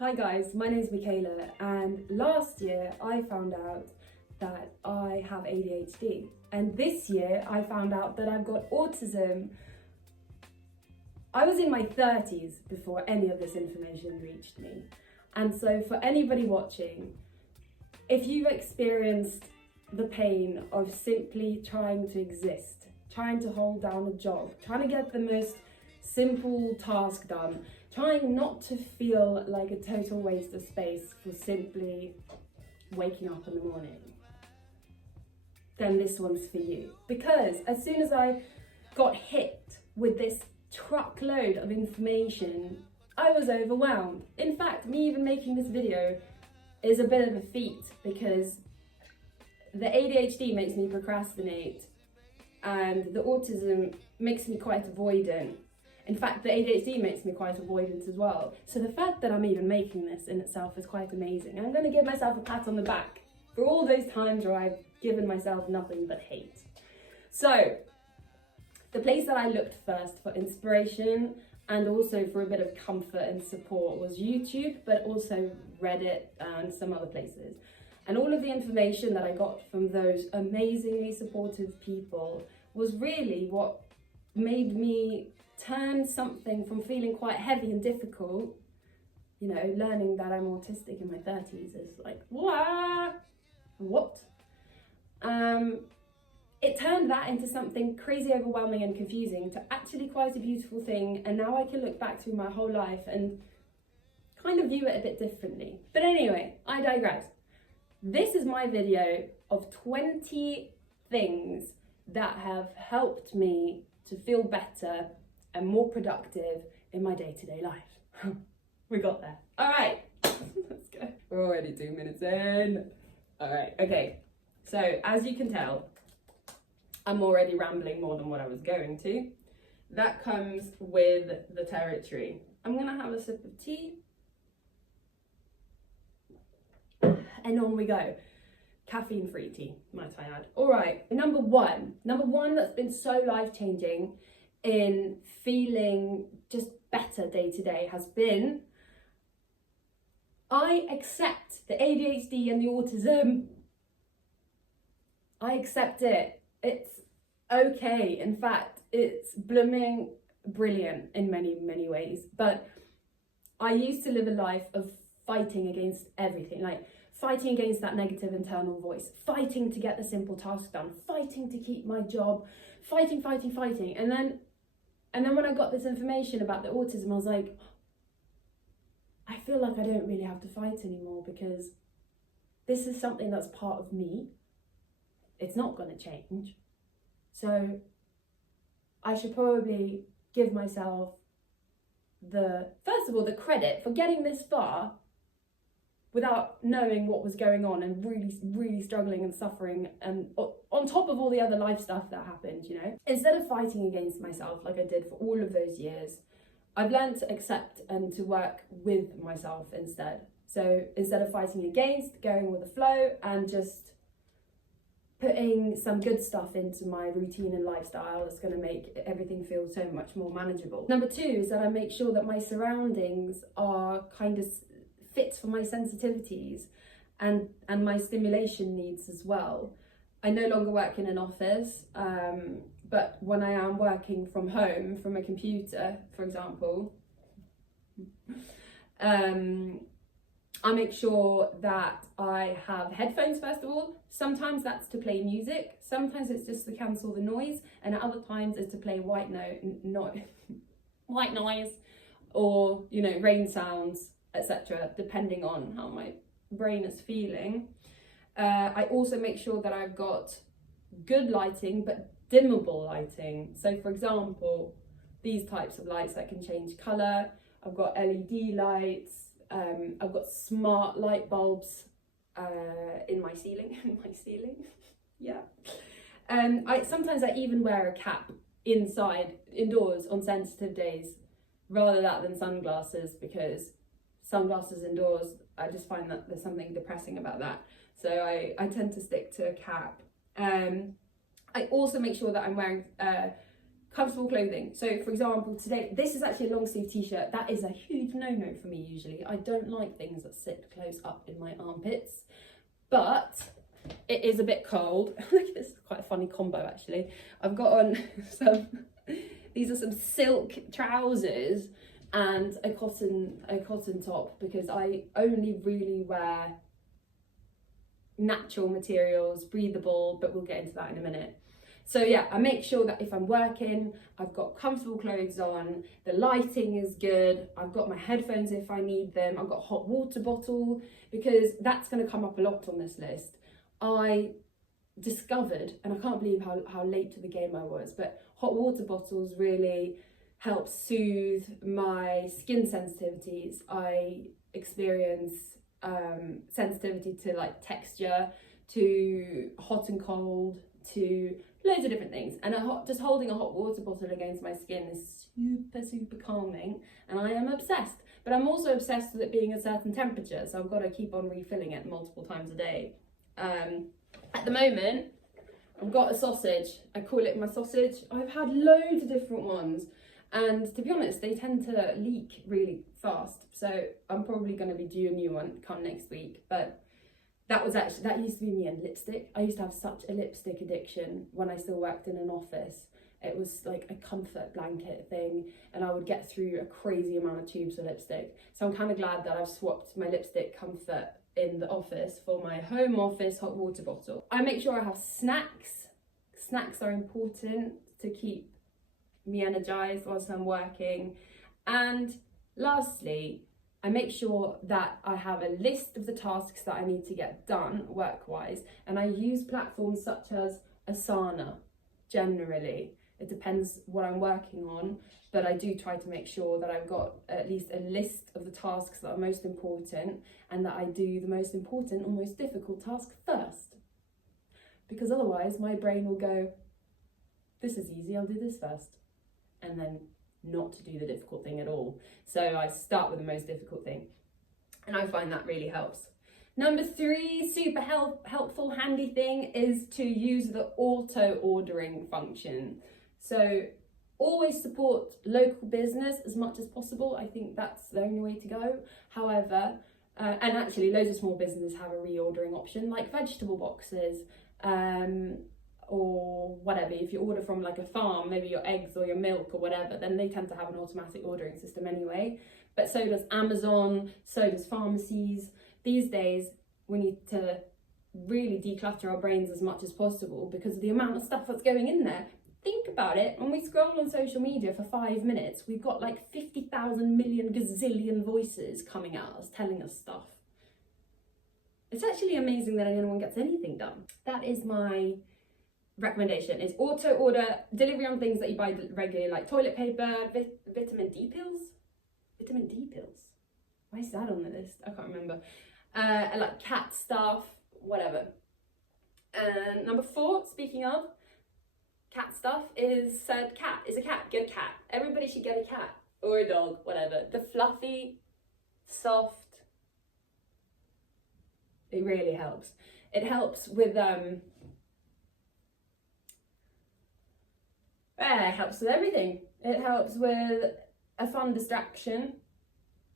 Hi guys, my name is Michaela, and last year I found out that I have ADHD, and this year I found out that I've got autism. I was in my 30s before any of this information reached me, and so for anybody watching, if you've experienced the pain of simply trying to exist, trying to hold down a job, trying to get the most simple task done, trying not to feel like a total waste of space for simply waking up in the morning, then this one's for you. Because as soon as I got hit with this truckload of information, I was overwhelmed. In fact, me even making this video is a bit of a feat, because the ADHD makes me procrastinate and the autism makes me quite avoidant. In fact, the ADHD makes me quite avoidant as well. So the fact that I'm even making this in itself is quite amazing. I'm going to give myself a pat on the back for all those times where I've given myself nothing but hate. So the place that I looked first for inspiration and also for a bit of comfort and support was YouTube, but also Reddit and some other places. And all of the information that I got from those amazingly supportive people was really what made me turn something from feeling quite heavy and difficult, you know, learning that I'm autistic in my 30s is like, what? It turned that into something crazy overwhelming and confusing to actually quite a beautiful thing, and now I can look back through my whole life and kind of view it a bit differently. But anyway, I digress. This is my video of 20 things that have helped me to feel better and more productive in my day-to-day life. We got there. All right, let's go. We're already 2 minutes in. All right, okay. So as you can tell, I'm already rambling more than what I was going to. That comes with the territory. I'm gonna have a sip of tea. And on we go. Caffeine-free tea, might I add. All right, number one that's been so life-changing in feeling just better day to day has been, I accept the ADHD and the autism. I accept it. It's okay. In fact, it's blooming brilliant in many, many ways. But I used to live a life of fighting against everything, like fighting against that negative internal voice, fighting to get the simple task done, fighting to keep my job, fighting. And then when I got this information about the autism, I was like, I feel like I don't really have to fight anymore, because this is something that's part of me. It's not going to change. So I should probably give myself first of all, the credit for getting this far without knowing what was going on and really, really struggling and suffering, and on top of all the other life stuff that happened, you know. Instead of fighting against myself like I did for all of those years, I've learned to accept and to work with myself instead. So instead of fighting against, going with the flow and just putting some good stuff into my routine and lifestyle that's going to make everything feel so much more manageable. Number two is that I make sure that my surroundings are kind of fit for my sensitivities and my stimulation needs as well. I no longer work in an office, but when I am working from home, from a computer, for example, I make sure that I have headphones first of all. Sometimes that's to play music, sometimes it's just to cancel the noise, and at other times it's to play white noise, or, you know, rain sounds, etc., depending on how my brain is feeling. I also make sure that I've got good lighting, but dimmable lighting. So for example, these types of lights that can change colour. I've got LED lights, I've got smart light bulbs in my ceiling, yeah. Sometimes I even wear a cap indoors on sensitive days, rather that than sunglasses, because sunglasses indoors, I just find that there's something depressing about that. So I tend to stick to a cap. I also make sure that I'm wearing Comfortable clothing. So for example, today, this is actually a long sleeve t-shirt. That is a huge no-no for me usually. I don't like things that sit close up in my armpits, but it is a bit cold. Look at this, quite a funny combo actually. I've got on these are some silk trousers and a cotton top, because I only really wear natural materials, breathable, but we'll get into that in a minute. So yeah, I make sure that if I'm working, I've got comfortable clothes on, the lighting is good, I've got my headphones if I need them, I've got a hot water bottle, because that's going to come up a lot on this list. I discovered, and I can't believe how late to the game I was, but hot water bottles really help soothe my skin sensitivities. I experience sensitivity to like texture, to hot and cold, to loads of different things, and just holding a hot water bottle against my skin is super calming, and I am obsessed. But I'm also obsessed with it being a certain temperature, so I've got to keep on refilling it multiple times a day. At the moment, I've got a sausage. I call it my sausage. I've had loads of different ones, and to be honest, they tend to leak really fast, so I'm probably going to be due a new one come next week. But that used to be me and lipstick. I used to have such a lipstick addiction when I still worked in an office. It was like a comfort blanket thing, and I would get through a crazy amount of tubes of lipstick. So I'm kind of glad that I've swapped my lipstick comfort in the office for my home office hot water bottle. I make sure I have snacks. Snacks are important to keep me energized whilst I'm working. And lastly, I make sure that I have a list of the tasks that I need to get done work-wise, and I use platforms such as Asana generally. It depends what I'm working on, but I do try to make sure that I've got at least a list of the tasks that are most important, and that I do the most important or most difficult task first. Because otherwise my brain will go, this is easy, I'll do this first, and then not to do the difficult thing at all. So I start with the most difficult thing, and I find that really helps. Number 3, super helpful, handy thing is to use the auto ordering function. So always support local business as much as possible. I think that's the only way to go. However, and actually loads of small businesses have a reordering option, like vegetable boxes, or whatever. If you order from like a farm, maybe your eggs or your milk or whatever, then they tend to have an automatic ordering system anyway. But so does Amazon, so does pharmacies. These days, we need to really declutter our brains as much as possible because of the amount of stuff that's going in there. Think about it, when we scroll on social media for 5 minutes, we've got like 50,000 million gazillion voices coming at us, telling us stuff. It's actually amazing that anyone gets anything done. That is my recommendation, is auto order delivery on things that you buy regularly, like toilet paper, vitamin D pills. Vitamin D pills? Why is that on the list? I can't remember. And like cat stuff, whatever. And number 4, speaking of cat stuff, is said cat. Is a cat, get a cat. Everybody should get a cat or a dog, whatever. The fluffy, soft, it really helps. It helps with it helps with everything. It helps with a fun distraction,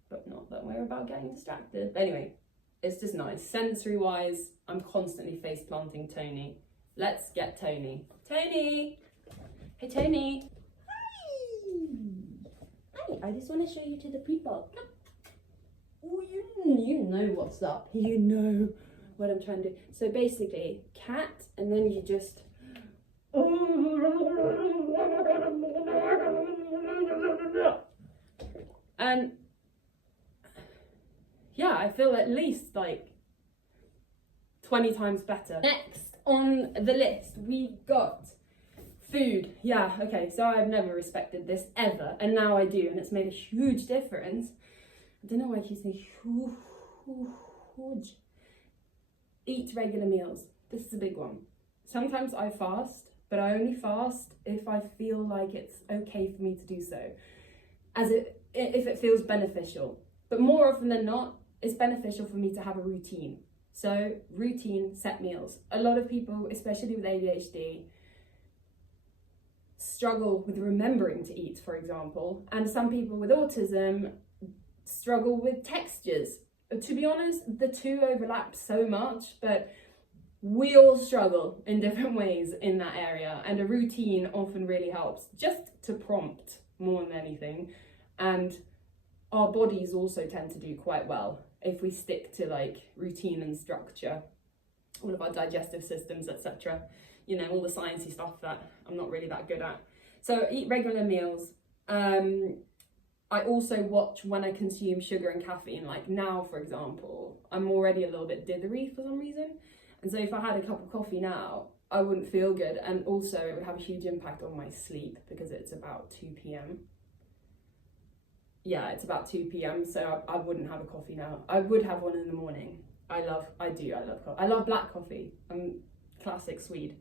but not that we're about getting distracted. But anyway, it's just nice. Sensory wise, I'm constantly face planting Tony. Let's get Tony. Tony! Hey Tony! Hi! Hi, I just want to show you to the people. Oh, you know what's up. You know what I'm trying to do. So basically, cat, and then you just... And yeah, I feel at least like 20 times better. Next on the list, we got food. Yeah, okay, so I've never respected this ever, and now I do, and it's made a huge difference. I don't know why I keep saying huge. Eat regular meals. This is a big one. Sometimes I fast, but I only fast if I feel like it's okay for me to do so, if it feels beneficial. But more often than not, it's beneficial for me to have a routine. So routine, set meals. A lot of people, especially with ADHD, struggle with remembering to eat, for example, and some people with autism struggle with textures. To be honest, the two overlap so much, but we all struggle in different ways in that area, and a routine often really helps, just to prompt more than anything. And our bodies also tend to do quite well if we stick to like routine and structure, all of our digestive systems, etc. You know, all the sciencey stuff that I'm not really that good at. So eat regular meals. I also watch when I consume sugar and caffeine. Like now, for example, I'm already a little bit dithery for some reason. And so if I had a cup of coffee now, I wouldn't feel good. And also it would have a huge impact on my sleep because it's about 2 p.m. Yeah, it's about 2 p.m. So I wouldn't have a coffee now. I would have one in the morning. I love coffee. I love black coffee. I'm classic Swede.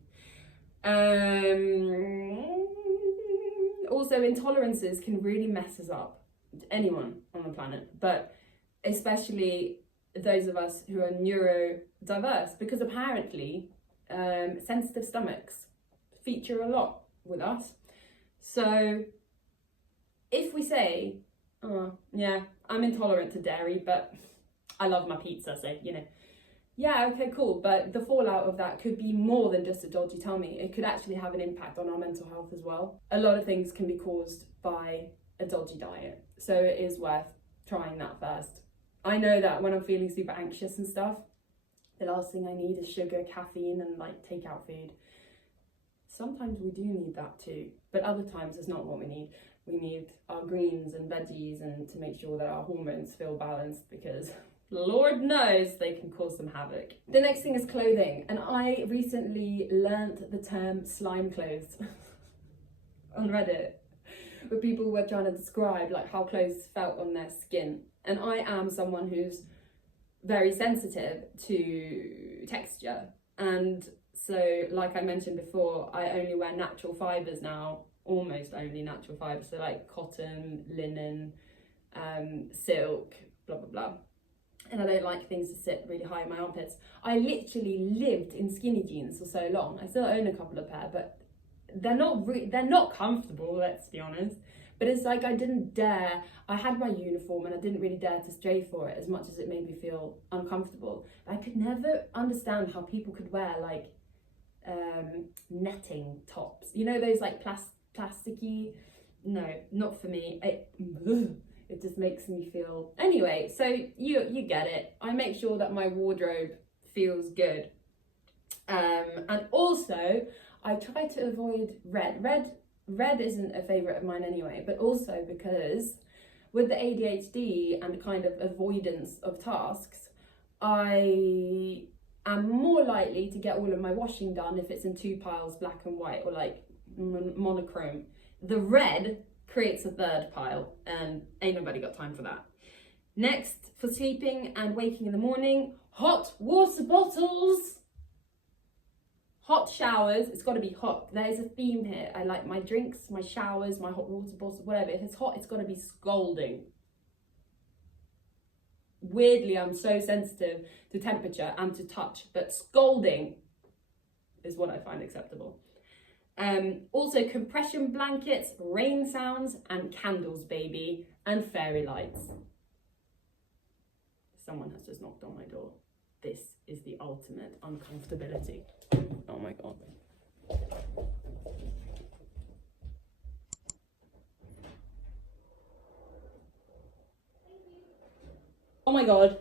Also, intolerances can really mess us up, anyone on the planet, but especially those of us who are neurodiverse, because apparently sensitive stomachs feature a lot with us. So if we say, oh yeah, I'm intolerant to dairy, but I love my pizza, so you know, yeah, okay, cool, but the fallout of that could be more than just a dodgy tummy. It could actually have an impact on our mental health as well. A lot of things can be caused by a dodgy diet, so it is worth trying that first. I know that when I'm feeling super anxious and stuff, the last thing I need is sugar, caffeine, and like takeout food. Sometimes we do need that too, but other times it's not what we need. We need our greens and veggies, and to make sure that our hormones feel balanced, because Lord knows they can cause some havoc. The next thing is clothing, and I recently learnt the term slime clothes on Reddit, where people were trying to describe like how clothes felt on their skin. And I am someone who's very sensitive to texture, and so like I mentioned before, I only wear natural fibres now, almost only natural fibres, so like cotton, linen, silk, blah blah blah. And I don't like things to sit really high in my armpits. I literally lived in skinny jeans for so long. I still own a couple of pair, but they're not comfortable, let's be honest. But it's like I didn't dare. I had my uniform and I didn't really dare to stray for it, as much as it made me feel uncomfortable. I could never understand how people could wear like netting tops. You know, those like plasticky. No, not for me. It just makes me feel... Anyway, so you get it. I make sure that my wardrobe feels good. And also, I try to avoid red. Red isn't a favourite of mine anyway, but also because with the ADHD and kind of avoidance of tasks, I am more likely to get all of my washing done if it's in two piles, black and white, or like monochrome. The red creates a third pile, and ain't nobody got time for that. Next, for sleeping and waking in the morning, hot water bottles. Hot showers, it's got to be hot. There is a theme here. I like my drinks, my showers, my hot water bottles, whatever. If it's hot, it's got to be scalding. Weirdly, I'm so sensitive to temperature and to touch, but scalding is what I find acceptable. Also compression blankets, rain sounds, and candles, baby, and fairy lights. Someone has just knocked on my door. This is the ultimate uncomfortability. Oh my God. Oh my God,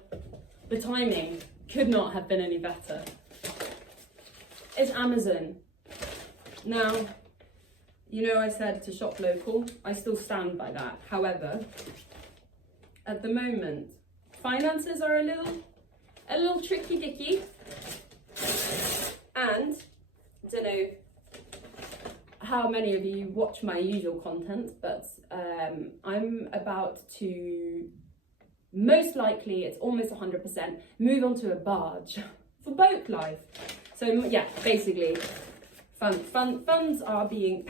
the timing could not have been any better. It's Amazon. Now, you know I said to shop local, I still stand by that. However, at the moment, finances are a little tricky-dicky, and I don't know how many of you watch my usual content, but I'm about to, most likely, it's almost 100%, move onto a barge for boat life. So yeah, basically, pennies are being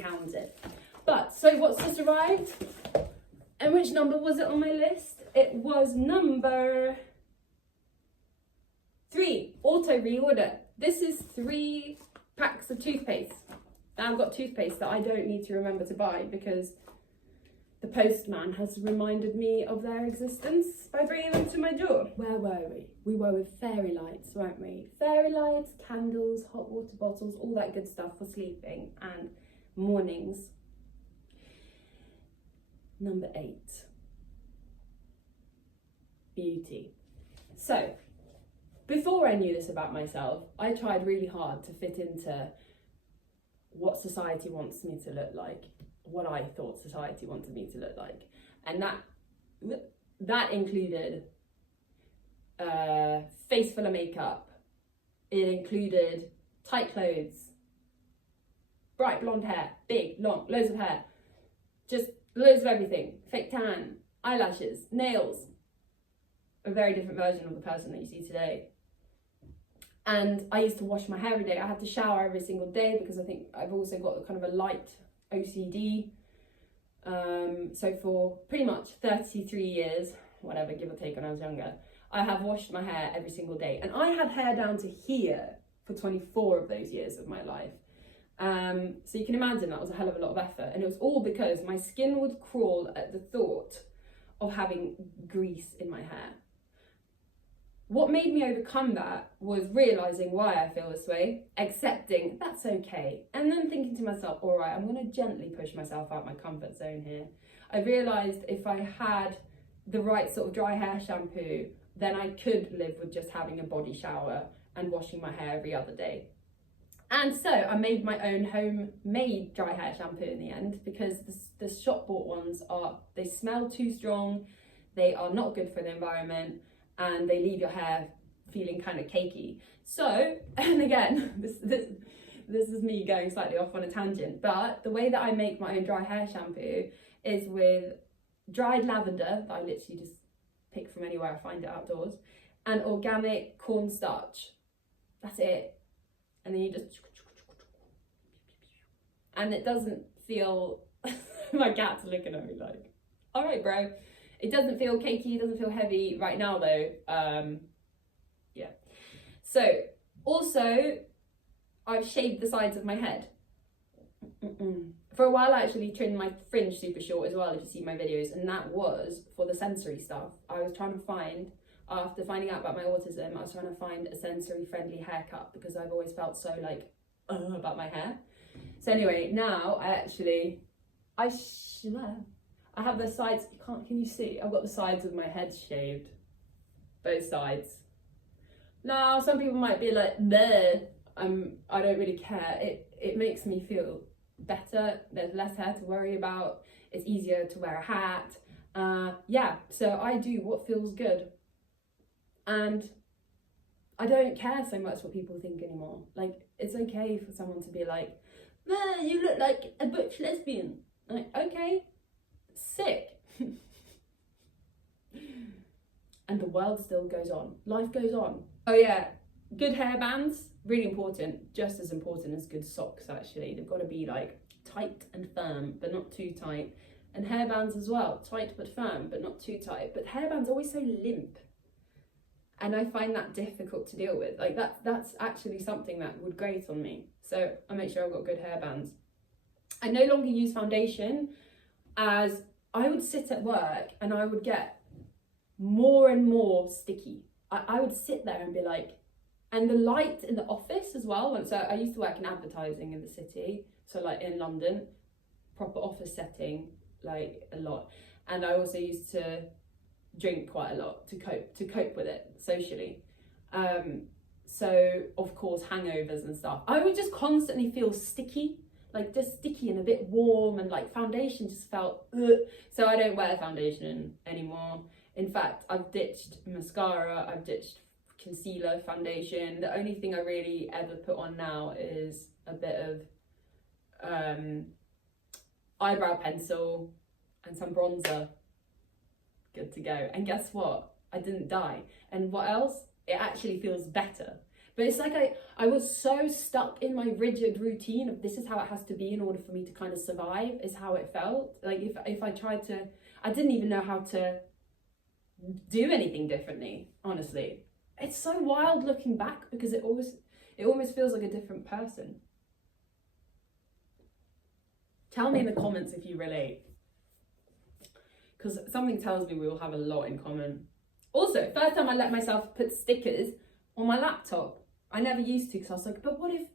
counted. But, so what's just arrived? And which number was it on my list? It was number 3, auto reorder. This is 3 packs of toothpaste. Now I've got toothpaste that I don't need to remember to buy because the postman has reminded me of their existence by bringing them to my door. Where were we? We were with fairy lights, weren't we? Fairy lights, candles, hot water bottles, all that good stuff for sleeping and mornings. Number 8. Beauty. So, before I knew this about myself, I tried really hard to fit into what society wants me to look like, what I thought society wanted me to look like. And that included face full of makeup. It included tight clothes, bright blonde hair, big, long, loads of hair, just loads of everything, fake tan, eyelashes, nails, a very different version of the person that you see today. And I used to wash my hair every day. I had to shower every single day because I think I've also got kind of a light OCD. So for pretty much 33 years, whatever, give or take, when I was younger, I have washed my hair every single day. And I had hair down to here for 24 of those years of my life. So you can imagine that was a hell of a lot of effort. And it was all because my skin would crawl at the thought of having grease in my hair. What made me overcome that was realising why I feel this way, accepting that's okay, and then thinking to myself, all right, I'm going to gently push myself out my comfort zone here. I realised if I had the right sort of dry hair shampoo, then I could live with just having a body shower and washing my hair every other day. And so I made my own homemade dry hair shampoo in the end, because the shop bought ones they smell too strong, they are not good for the environment, and they leave your hair feeling kind of cakey. So, and again, this is me going slightly off on a tangent, but the way that I make my own dry hair shampoo is with dried lavender that I literally just pick from anywhere I find it outdoors, and organic cornstarch. That's it. And then you just, and it doesn't feel, my cat's looking at me like, all right, bro. It doesn't feel cakey, it doesn't feel heavy right now though. Yeah. So, also, I've shaved the sides of my head. For a while I actually trimmed my fringe super short as well, if you see my videos, and that was for the sensory stuff. I was trying to find, after finding out about my autism, I was trying to find a sensory friendly haircut because I've always felt so like, about my hair. So anyway, now I have the sides, can you see? I've got the sides of my head shaved. Both sides. Now, some people might be like, bleh, I don't really care. It makes me feel better. There's less hair to worry about. It's easier to wear a hat. Yeah, so I do what feels good. And I don't care so much what people think anymore. Like, it's okay for someone to be like, bleh, you look like a butch lesbian. Like, okay. Sick. And the world still goes on. Life goes on. Oh yeah, good hairbands, really important. Just as important as good socks actually. They've got to be like tight and firm, but not too tight. And hairbands as well, tight but firm, but not too tight. But hairbands always so limp. And I find that difficult to deal with. Like that's actually something that would grate on me. So I make sure I've got good hairbands. I no longer use foundation, as I would sit at work and I would get more and more sticky. I would sit there and be like, and the light in the office as well. So I used to work in advertising in the city, so like in London, proper office setting, like a lot. And I also used to drink quite a lot to cope with it socially. So of course hangovers and stuff. I would just constantly feel sticky. Like just sticky and a bit warm, and like foundation just felt ugh. So I don't wear foundation anymore. In fact, I've ditched mascara, I've ditched concealer, foundation. The only thing I really ever put on now is a bit of eyebrow pencil and some bronzer. Good to go. And guess what? I didn't die. And what else? It actually feels better. But it's like I was so stuck in my rigid routine of this is how it has to be in order for me to kind of survive, is how it felt. Like if I tried to, I didn't even know how to do anything differently, honestly. It's so wild looking back because it almost feels like a different person. Tell me in the comments if you relate, because something tells me we will have a lot in common. Also, first time I let myself put stickers on my laptop. I never used to, because I was like, but what if,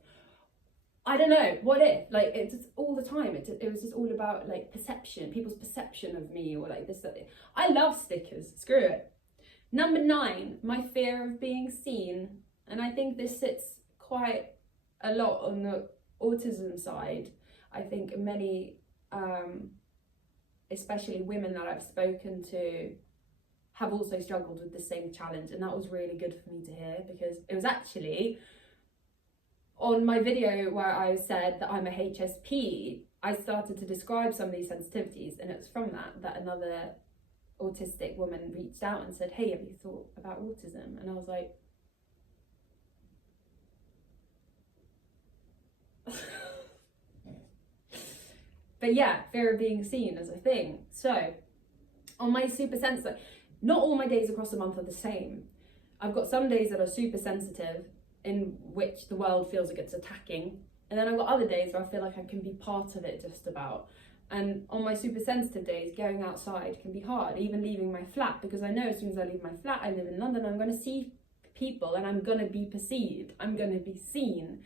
I don't know, what if? Like, it's just all the time. It was just all about like perception, people's perception of me, or like this. I love stickers, screw it. Number 9, my fear of being seen. And I think this sits quite a lot on the autism side. I think many, especially women that I've spoken to, have also struggled with the same challenge, and that was really good for me to hear, because it was actually on my video where I said that I'm a HSP, I started to describe some of these sensitivities, and it was from that another autistic woman reached out and said, hey, have you thought about autism? And I was like, but yeah, fear of being seen as a thing. So on my super sensitive, not all my days across the month are the same. I've got some days that are super sensitive, in which the world feels like it's attacking, and then I've got other days where I feel like I can be part of it just about. And on my super sensitive days, going outside can be hard, even leaving my flat, because I know as soon as I leave my flat, I live in London, I'm going to see people and I'm going to be perceived, I'm going to be seen.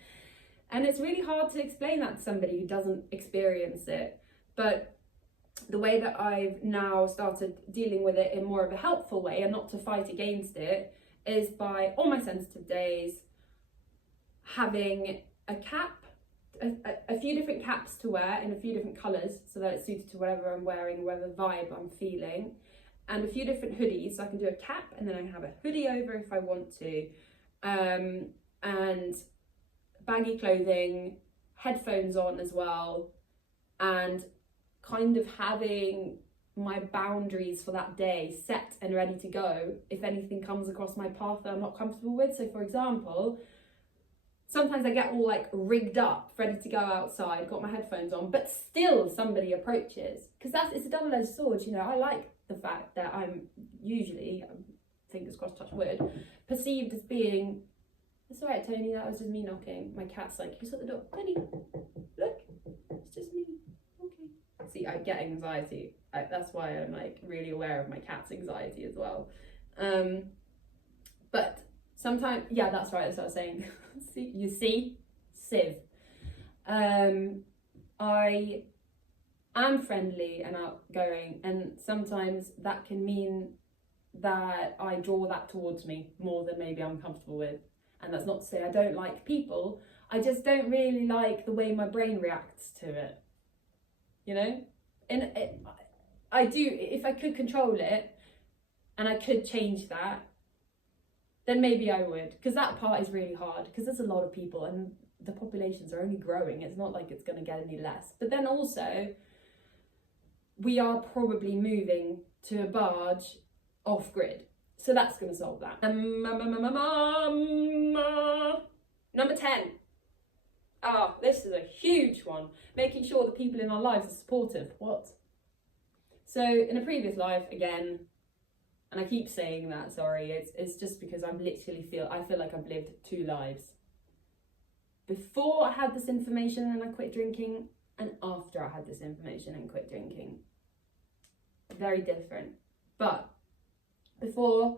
And it's really hard to explain that to somebody who doesn't experience it. But the way that I've now started dealing with it in more of a helpful way, and not to fight against it, is by, on my sensitive days, having a cap, a few different caps to wear in a few different colours, so that it's suited to whatever I'm wearing, whatever vibe I'm feeling, and a few different hoodies. So I can do a cap, and then I can have a hoodie over if I want to, and baggy clothing, headphones on as well, and kind of having my boundaries for that day set and ready to go if anything comes across my path that I'm not comfortable with. So for example, sometimes I get all like rigged up, ready to go outside, got my headphones on, but still somebody approaches, because it's a double-edged sword, you know. I like the fact that I'm usually, fingers crossed, touch wood, perceived as being, it's all right, Tony, that was just me knocking. My cat's like, who's at the door? Tony, look, it's just me. Okay. See, I get anxiety. That's why I'm like really aware of my cat's anxiety as well. But sometimes, yeah, that's right, that's what I was saying. See, you see, Civ. I am friendly and outgoing, and sometimes that can mean that I draw that towards me more than maybe I'm comfortable with. And that's not to say I don't like people, I just don't really like the way my brain reacts to it, you know? And I do, if I could control it and I could change that, then maybe I would, because that part is really hard, because there's a lot of people and the populations are only growing. It's not like it's going to get any less. But then also, we are probably moving to a barge off-grid. So that's going to solve that. Number 10. This is a huge one. Making sure the people in our lives are supportive. What? So in a previous life, again, and I keep saying that, sorry, it's just because I feel like I've lived 2 lives. Before I had this information and I quit drinking, and after I had this information and quit drinking. Very different. But before,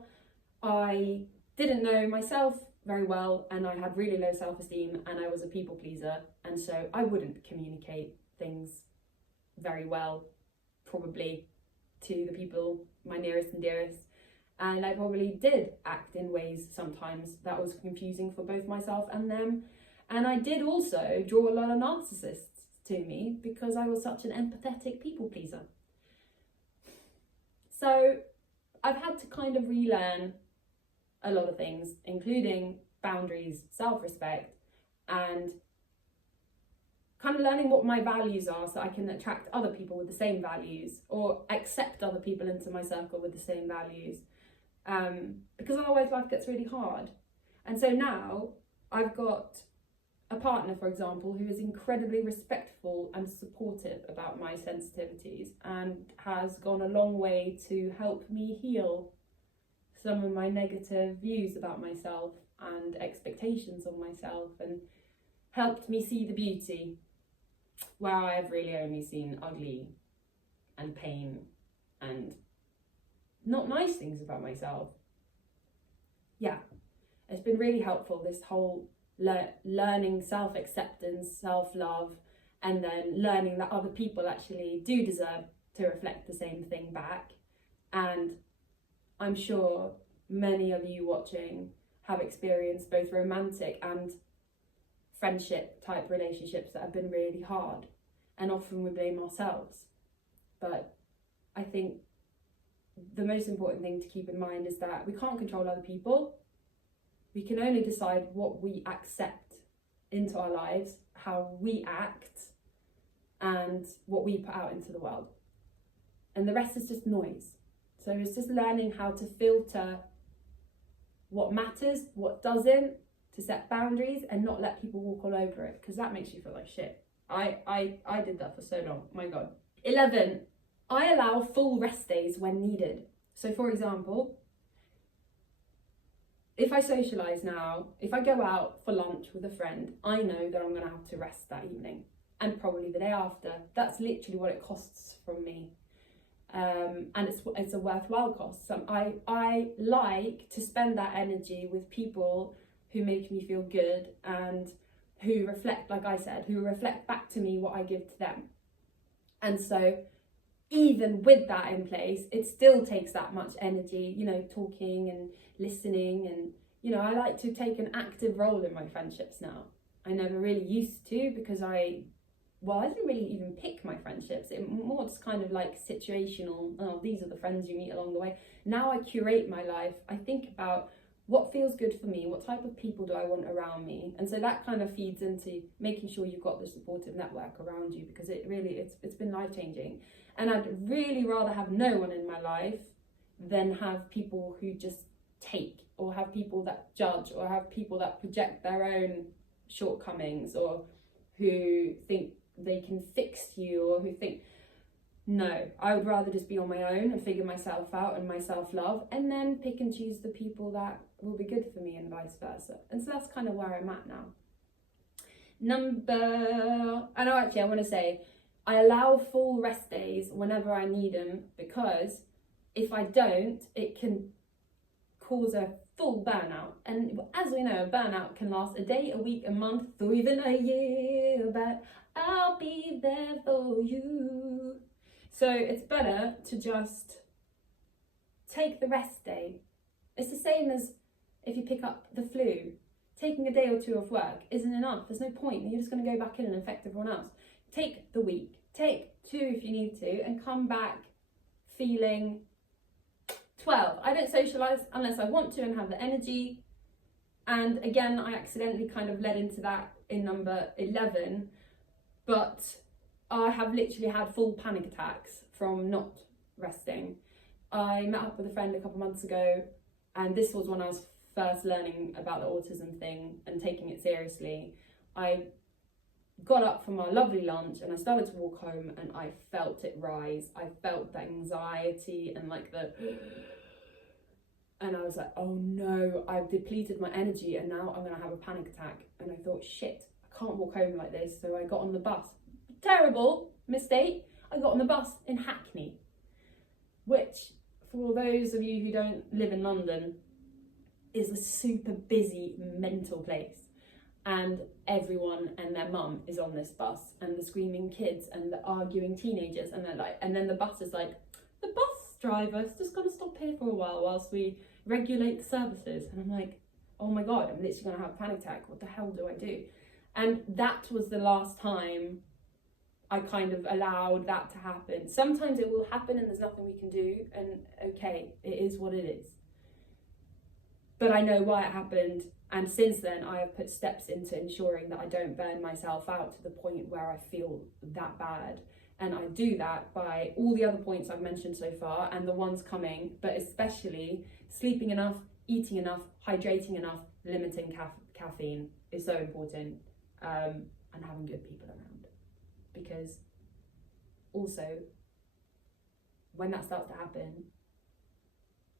I didn't know myself very well, and I had really low self-esteem, and I was a people pleaser, and so I wouldn't communicate things very well, probably, to the people, my nearest and dearest, and I probably did act in ways sometimes that was confusing for both myself and them. And I did also draw a lot of narcissists to me because I was such an empathetic people pleaser. So I've had to kind of relearn a lot of things, including boundaries, self-respect, and kind of learning what my values are so I can attract other people with the same values, or accept other people into my circle with the same values, because otherwise life gets really hard. And so now I've got a partner, for example, who is incredibly respectful and supportive about my sensitivities, and has gone a long way to help me heal some of my negative views about myself and expectations of myself, and helped me see the beauty. where I've really only seen ugly and pain and not nice things about myself. Yeah, it's been really helpful, this whole learning self-acceptance, self-love, and then learning that other people actually do deserve to reflect the same thing back. And I'm sure many of you watching have experienced both romantic and friendship type relationships that have been really hard, and often we blame ourselves. But I think the most important thing to keep in mind is that we can't control other people. We can only decide what we accept into our lives, how we act, and what we put out into the world. And the rest is just noise. So it's just learning how to filter what matters, what doesn't, to set boundaries and not let people walk all over it, because that makes you feel like shit. I did that for so long, my God. 11, I allow full rest days when needed. So for example, if I socialise now, if I go out for lunch with a friend, I know that I'm going to have to rest that evening and probably the day after. That's literally what it costs from me. And it's a worthwhile cost. So I like to spend that energy with people who make me feel good and who reflect, like I said, who reflect back to me what I give to them. And so even with that in place, it still takes that much energy, you know, talking and listening. And, you know, I like to take an active role in my friendships now. I never really used to, because I didn't really even pick my friendships. It more just kind of like situational. Oh, these are the friends you meet along the way. Now I curate my life. I think about what feels good for me, what type of people do I want around me, and so that kind of feeds into making sure you've got the supportive network around you, because it's been life-changing. And I'd really rather have no one in my life than have people who just take, or have people that judge, or have people that project their own shortcomings, or who think they can fix you, or who think, no, I would rather just be on my own and figure myself out and my self-love, and then pick and choose the people that will be good for me, and vice versa. And so that's kind of where I'm at now. I want to say, I allow full rest days whenever I need them, because if I don't, it can cause a full burnout. And as we know, burnout can last a day, a week, a month, or even a year, but I'll be there for you. So it's better to just take the rest day. It's the same as if you pick up the flu. Taking a day or two off work isn't enough. There's no point. You're just going to go back in and infect everyone else. Take the week. Take 2 if you need to, and come back feeling 12. I don't socialise unless I want to and have the energy. And again, I accidentally kind of led into that in number 11. But I have literally had full panic attacks from not resting. I met up with a friend a couple months ago, and this was when I was first learning about the autism thing and taking it seriously. I got up from our lovely lunch and I started to walk home, and I felt it rise. I felt the anxiety and and I was like, oh no, I've depleted my energy and now I'm gonna have a panic attack. And I thought, shit, I can't walk home like this. So I got on the bus. Terrible mistake. I got on the bus in Hackney, which, for those of you who don't live in London, is a super busy mental place. And everyone and their mum is on this bus, and the screaming kids and the arguing teenagers, and they're like, and then the bus is like, the bus driver's just gonna stop here for a while whilst we regulate the services. And I'm like, oh my God, I'm literally gonna have a panic attack. What the hell do I do? And that was the last time I kind of allowed that to happen. Sometimes it will happen and there's nothing we can do, and okay, it is what it is. But I know why it happened, and since then I have put steps into ensuring that I don't burn myself out to the point where I feel that bad. And I do that by all the other points I've mentioned so far and the ones coming, but especially sleeping enough, eating enough, hydrating enough, limiting caffeine is so important, and having good people around. Because also, when that starts to happen,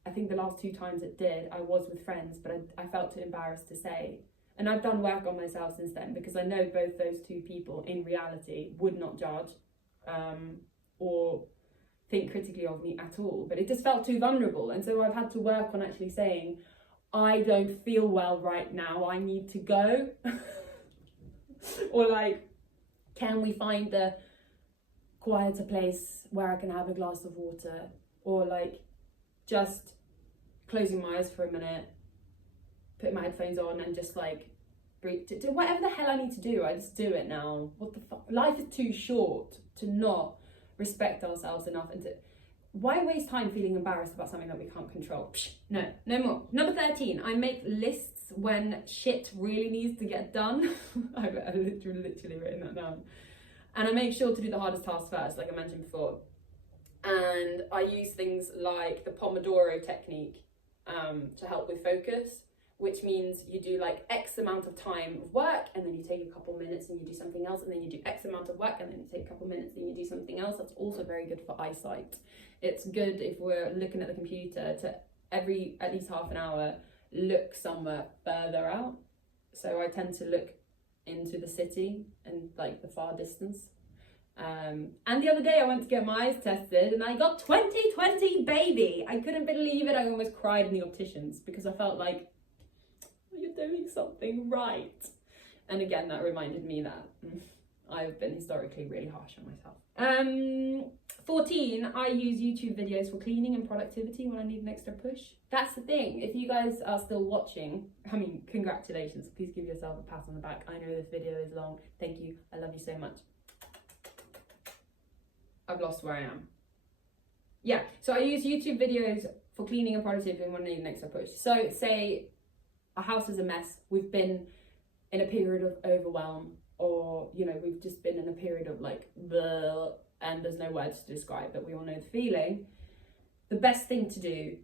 I think the last 2 times it did, I was with friends, but I felt too embarrassed to say, And I've done work on myself since then, because I know both those two people in reality would not judge or think critically of me at all. But it just felt too vulnerable. And so I've had to work on actually saying, I don't feel well right now, I need to go. Or like, can we find a quieter place where I can have a glass of water? Or like, just closing my eyes for a minute, putting my headphones on and just like breathe, do whatever the hell I need to do. I just do it now. What the fuck? Life is too short to not respect ourselves enough, and to why waste time feeling embarrassed about something that we can't control? Psh, no more. Number 13, I make lists when shit really needs to get done. I literally written that down. And I make sure to do the hardest tasks first, like I mentioned before. And I use things like the Pomodoro technique to help with focus, which means you do like X amount of time of work, and then you take a couple minutes and you do something else, and then you do X amount of work, and then you take a couple minutes and you do something else. That's also very good for eyesight. It's good if we're looking at the computer to at least half an hour, look somewhere further out. So I tend to look into the city and like the far distance. And the other day I went to get my eyes tested and I got 20/20 baby. I couldn't believe it. I almost cried in the opticians because I felt like, you're doing something right. And again, that reminded me that I've been historically really harsh on myself. 14, I use YouTube videos for cleaning and productivity when I need an extra push. That's the thing. If you guys are still watching, I mean, congratulations. Please give yourself a pat on the back. I know this video is long. Thank you. I love you so much. I've lost where I am. Yeah, so I use YouTube videos for cleaning and productivity when I need an extra push. So say our house is a mess, we've been in a period of overwhelm, or you know, we've just been in a period of like the, and there's no words to describe, but we all know the feeling. The best thing to do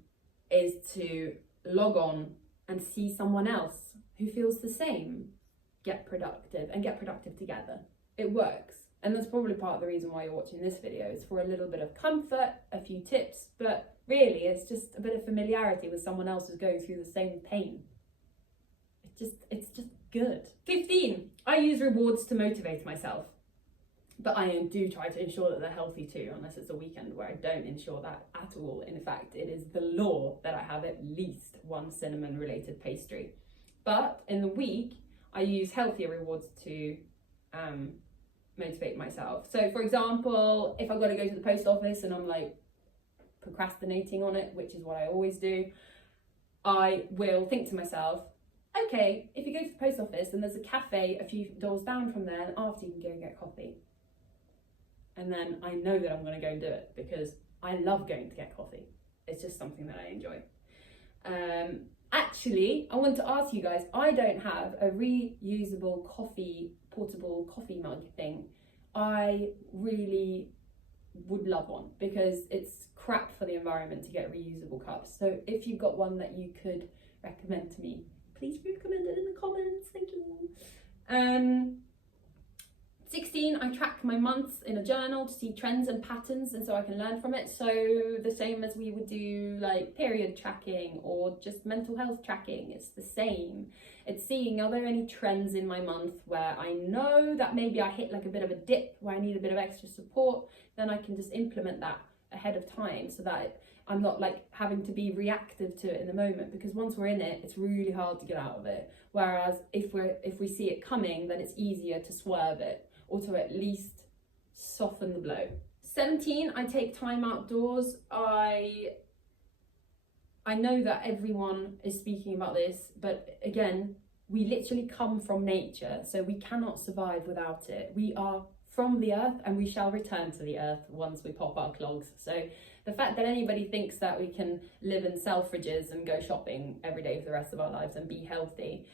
is to log on and see someone else who feels the same, get productive together. It works. And that's probably part of the reason why you're watching this video, is for a little bit of comfort, a few tips, but really it's just a bit of familiarity with someone else who's going through the same pain. It's just good. 15, I use rewards to motivate myself, but I do try to ensure that they're healthy too, unless it's a weekend where I don't ensure that at all. In fact, it is the law that I have at least one cinnamon related pastry. But in the week, I use healthier rewards to motivate myself. So for example, if I've got to go to the post office and I'm like procrastinating on it, which is what I always do, I will think to myself, okay, if you go to the post office and there's a cafe a few doors down from there, and after you can go and get coffee. And then I know that I'm going to go and do it because I love going to get coffee. It's just something that I enjoy. Actually, I want to ask you guys, I don't have a reusable portable coffee mug thing. I really would love one because it's crap for the environment to get reusable cups. So if you've got one that you could recommend to me, please recommend it in the comments. Thank you. 16, I track my months in a journal to see trends and patterns, and so I can learn from it. So the same as we would do like period tracking or just mental health tracking, it's the same. It's seeing, are there any trends in my month where I know that maybe I hit like a bit of a dip where I need a bit of extra support, then I can just implement that ahead of time so that I'm not like having to be reactive to it in the moment, because once we're in it, it's really hard to get out of it. Whereas if we see it coming, then it's easier to swerve it, or to at least soften the blow. 17, I take time outdoors. I know that everyone is speaking about this, but again, we literally come from nature, so we cannot survive without it. We are from the earth and we shall return to the earth once we pop our clogs. So the fact that anybody thinks that we can live in Selfridges and go shopping every day for the rest of our lives and be healthy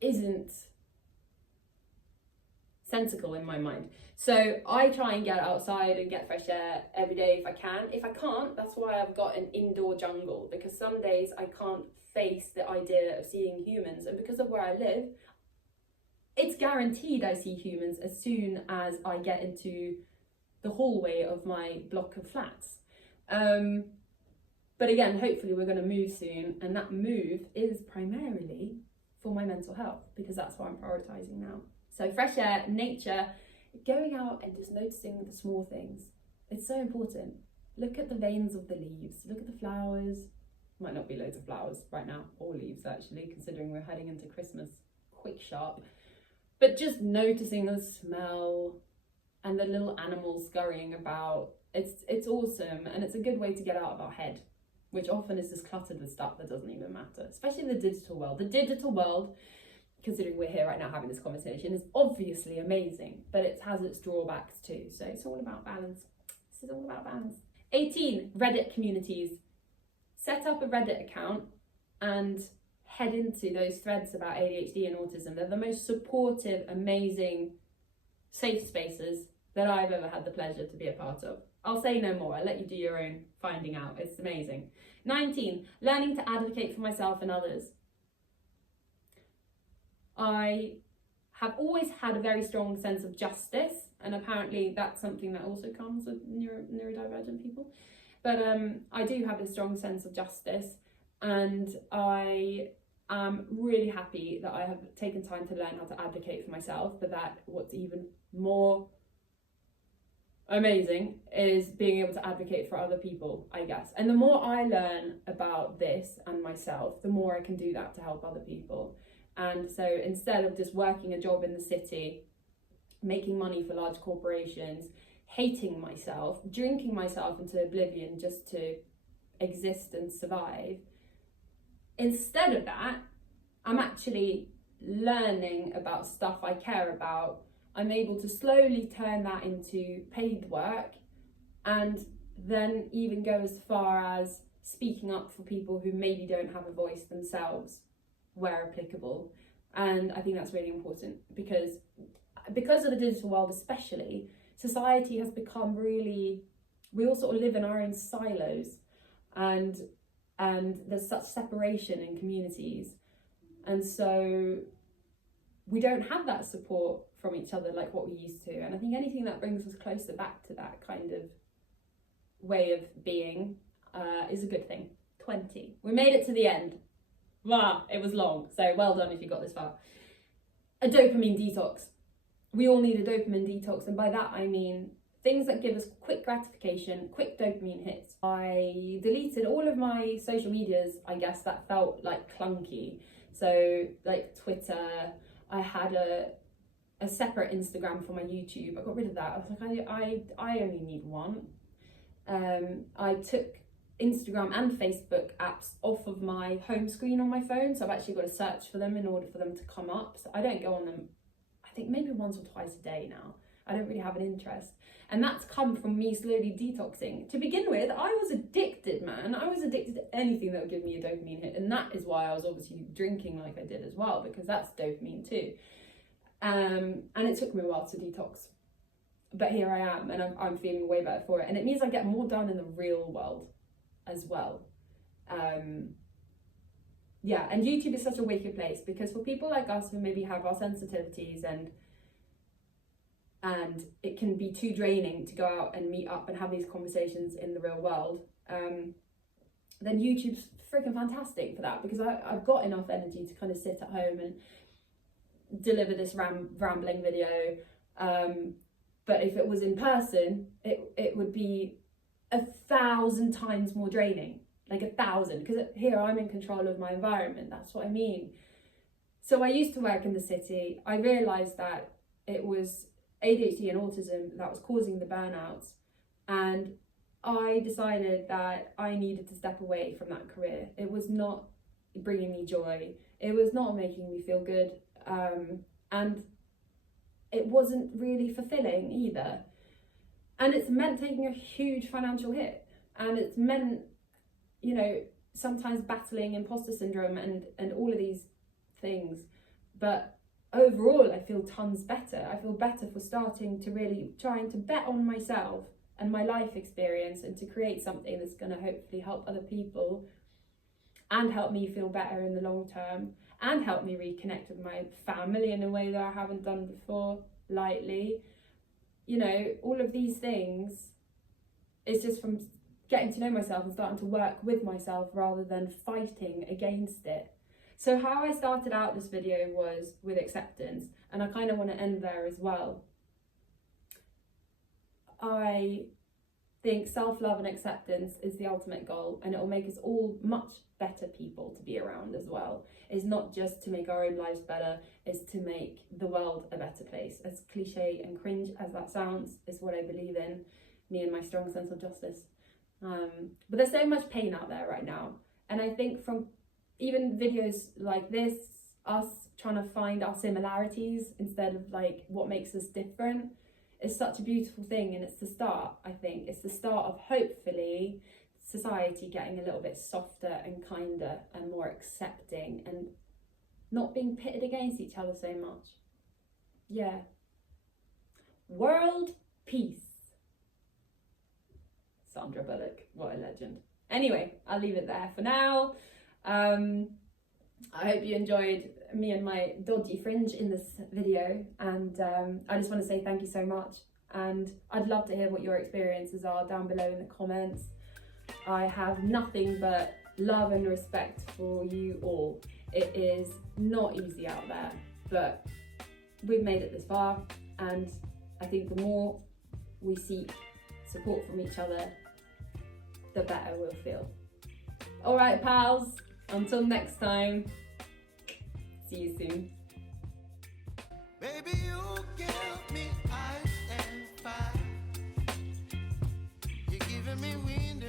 isn't sensible in my mind. So I try and get outside and get fresh air every day if I can. If I can't, that's why I've got an indoor jungle, because some days I can't face the idea of seeing humans, and because of where I live, it's guaranteed I see humans as soon as I get into the hallway of my block of flats. But again, hopefully we're going to move soon, and that move is primarily for my mental health, because that's what I'm prioritizing now. So fresh air, nature, going out and just noticing the small things. It's so important. Look at the veins of the leaves, look at the flowers. Might not be loads of flowers right now, or leaves actually, considering we're heading into Christmas quick sharp. But just noticing the smell and the little animals scurrying about, it's awesome, and it's a good way to get out of our head, which often is just cluttered with stuff that doesn't even matter, especially in the digital world. The digital world, considering we're here right now having this conversation, is obviously amazing, but it has its drawbacks too. So it's all about balance. This is all about balance. 18, Reddit communities. Set up a Reddit account and head into those threads about ADHD and autism. They're the most supportive, amazing, safe spaces that I've ever had the pleasure to be a part of. I'll say no more. I'll let you do your own finding out. It's amazing. 19, learning to advocate for myself and others. I have always had a very strong sense of justice, and apparently that's something that also comes with neurodivergent people. But I do have a strong sense of justice, and I am really happy that I have taken time to learn how to advocate for myself. But that what's even more amazing is being able to advocate for other people, I guess. And the more I learn about this and myself, the more I can do that to help other people. And so instead of just working a job in the city, making money for large corporations, hating myself, drinking myself into oblivion just to exist and survive, instead of that, I'm actually learning about stuff I care about. I'm able to slowly turn that into paid work, and then even go as far as speaking up for people who maybe don't have a voice themselves where applicable. And I think that's really important, because of the digital world especially, society has become really, we all sort of live in our own silos, and there's such separation in communities, and so we don't have that support from each other like what we used to. And I think anything that brings us closer back to that kind of way of being is a good thing. 20, we made it to the end. Wow, it was long, so well done if you got this far. A dopamine detox. We all need a dopamine detox, and by that I mean things that give us quick gratification, quick dopamine hits. I deleted all of my social medias, I guess, that felt like clunky. So like Twitter, I had a separate Instagram for my YouTube. I got rid of that. I was like, I only need one. I took Instagram and Facebook apps off of my home screen on my phone, so I've actually got to search for them in order for them to come up. So I don't go on them, I think maybe once or twice a day now. I don't really have an interest, and that's come from me slowly detoxing. To begin with, I was addicted, man. I was addicted to anything that would give me a dopamine hit, and that is why I was obviously drinking like I did as well, because that's dopamine too. And it took me a while to detox, but here I am, and I'm feeling way better for it, and it means I get more done in the real world as well. Yeah, and YouTube is such a wicked place, because for people like us who maybe have our sensitivities and it can be too draining to go out and meet up and have these conversations in the real world, then YouTube's freaking fantastic for that, because I've got enough energy to kind of sit at home and deliver this rambling video. But if it was in person, it would be 1,000 times more draining, like 1,000, because here I'm in control of my environment. That's what I mean. So I used to work in the city. I realised that it was ADHD and autism that was causing the burnouts, and I decided that I needed to step away from that career. It was not bringing me joy. It was not making me feel good, and it wasn't really fulfilling either. And it's meant taking a huge financial hit, and it's meant, you know, sometimes battling imposter syndrome and all of these things. But overall, I feel tons better. I feel better for starting to really trying to bet on myself and my life experience, and to create something that's going to hopefully help other people and help me feel better in the long term, and help me reconnect with my family in a way that I haven't done before, lightly. You know, all of these things is just from getting to know myself and starting to work with myself rather than fighting against it. So how I started out this video was with acceptance, and I kind of want to end there as well. I think self-love and acceptance is the ultimate goal, and it will make us all much better people to be around as well. It's not just to make our own lives better, it's to make the world a better place. As cliche and cringe as that sounds, is what I believe in, me and my strong sense of justice. But there's so much pain out there right now, and I think from even videos like this, us trying to find our similarities instead of like what makes us different, is such a beautiful thing. And it's the start, I think, it's the start of hopefully society getting a little bit softer and kinder and more accepting and not being pitted against each other so much. Yeah. World peace. Sandra Bullock, what a legend. Anyway, I'll leave it there for now. I hope you enjoyed me and my dodgy fringe in this video, and I just want to say thank you so much, and I'd love to hear what your experiences are down below in the comments. I have nothing but love and respect for you all. It is not easy out there, but we've made it this far, and I think the more we seek support from each other, the better we'll feel. Alright pals, until next time, see you soon. Baby, you give me ice and fire. You're giving me wind